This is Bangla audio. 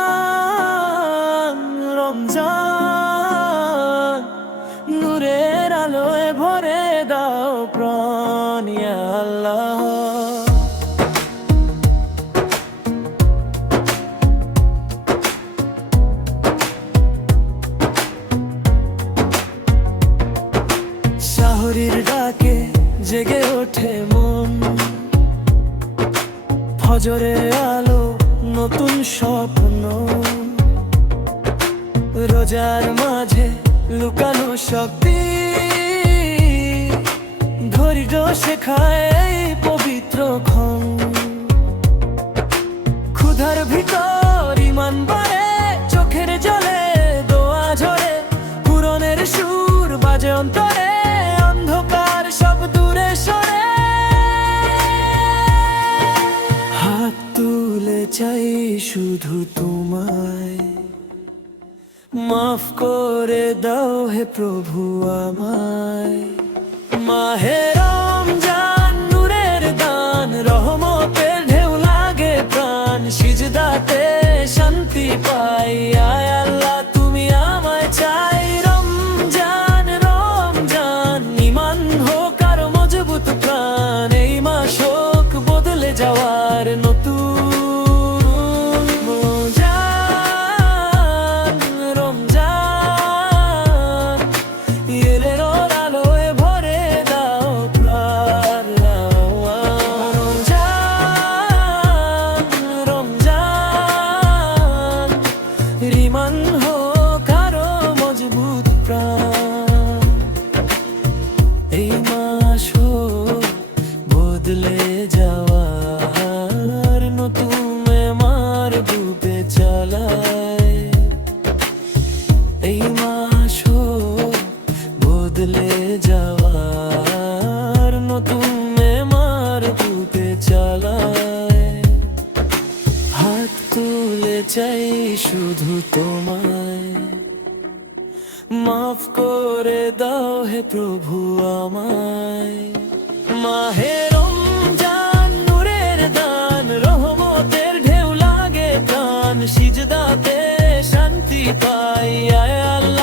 রমজান রমজান নূরের আলোয় ভরে দাও প্রাণ ইয়া আল্লাহ। শাহরির ডাকে জেগে ওঠে মন, ফজরে আলো নতুন স্বপ্ন, রোজার মাঝে লুকানো শক্তি, ধৈর্য শেখায় এই পবিত্র ক্ষণ। ক্ষুধার ভিতর ঈমান বাড়ে, চোখের জলে দোয়া ঝরে, পূরণের সুর বাজে অন্তরে, অন্ধকার সব দূরে সরে। হাত তুলে চাই শুধু তোমায়, মাফ করে দাও হে প্রভু আমায়। মাহে রমজান নূরের দান, রহমতের ঢেউ লাগে প্রাণ, সিজদাতে শান্তি পাই। আয় আল্লাহ তুমি আমায় চাই। রমজান রমজান ঈমান হোক আরো মজবুত প্রাণ, এই মাস হোক বদলে যাওয়ার নতুন। ঈমান হোক আরো মজবুত প্রাণ, এই মাস হোক বদলে যাওয়ার নতুন আমার বুকে চালায়। এই মাস হোক বদলে যাওয়ার নতুন আমার বুকে চালায়। হাত তুলে চাই শুধু তোমায়, মাফ করে দাও হে প্রভু আমায়। মাহে রমজান নূরের দান, রহমতের ঢেউ লাগে প্রাণ, সিজদাতে শান্তি পাই। আয় আল্লাহ